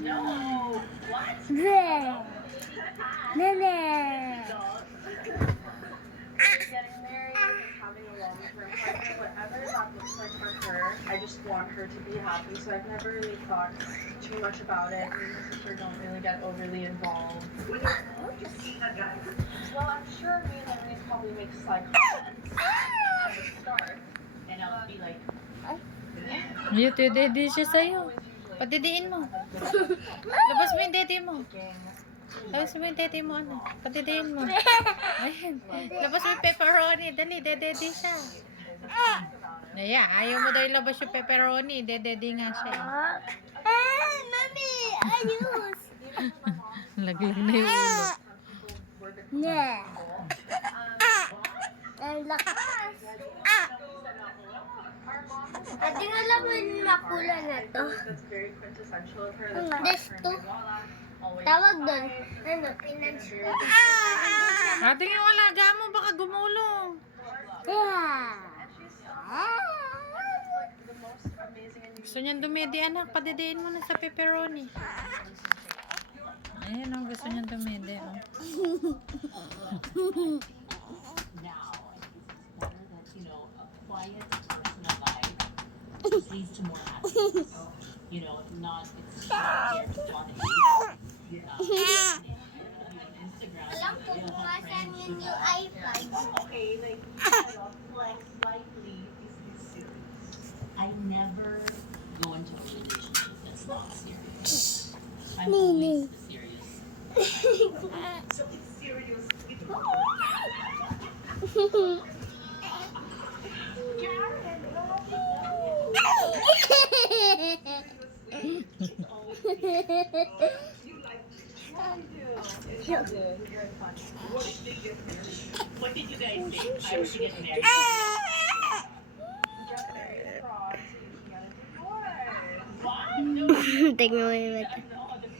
No. What? Getting married and having a long-term partner, whatever that looks like for her, I just want her to be happy. So I've never really thought too much about it. Me and my sister don't really get overly involved. Well, I'm sure me and Emily probably make slight comments at the start, and I'll be like, Yun, dede siya sa'yo. Patidiin mo. Labas mo yung dede mo. Labas mo yung dede mo, ano. Patidiin mo. Ayan. Labas mo yung pepperoni. Dali, dede siya. Ayan, ayaw mo daw ilabas yung pepperoni. Dede nga siya. Mami, ayos. Laglag na yung ulo. Ang lakas. At yung alam mo yung mapula na to. Desto. Tawag doon. Ano, financial. Ate yung alaga mo, baka gumulong. Gusto niyan dumedi, anak. Padidiin mo na sa pepperoni. Ayan, oh, gusto niyan dumedi. Oh. quiet personal life just leads to more happiness. You know, not it's not there to quantity. Instagram. Alam ko kung asan yun yung iPad. Okay, like flex slightly is serious. I never go into a relationship that's not serious. I'm always the serious. So it's serious. What did you guys think? I was to get married. Tingnan mo yung mata.